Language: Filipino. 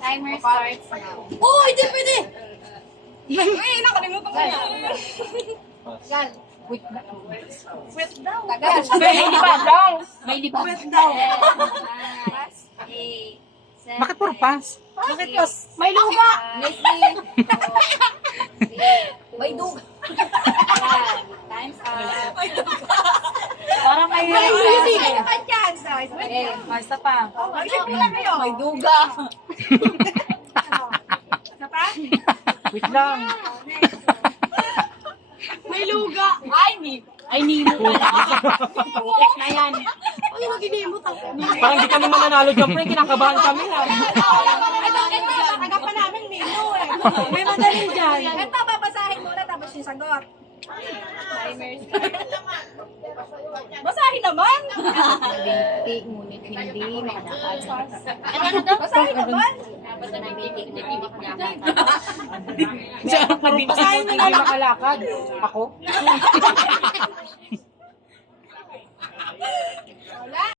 Timer starts now. Oh, hindi pwede! Uy, nakalimutan ko na. Gal. Wait daw. Tagal. May libag daw. May libag. Wait daw. 8, 7, Bakit puro pass? Bakit pas? May luga. May duga. Time's up. Para may May naman chance. Okay, basta pa. May duga. Isa pa? Wait lang. May luga. Ay, Nemo pala. Putik na yan. Ay, mag-inimot ako. Parang hindi kami mananalo dyan, pre. Kinakabahan kami ha. Ito, taga pa namin Mino eh. May magaling dyan. Ito, babasahin muna tapos yung sagot. Basahin naman! Hindi, ngunit hindi makadakal. Basahin naman! Siya ang puro pass. Hindi makalakad. Ako?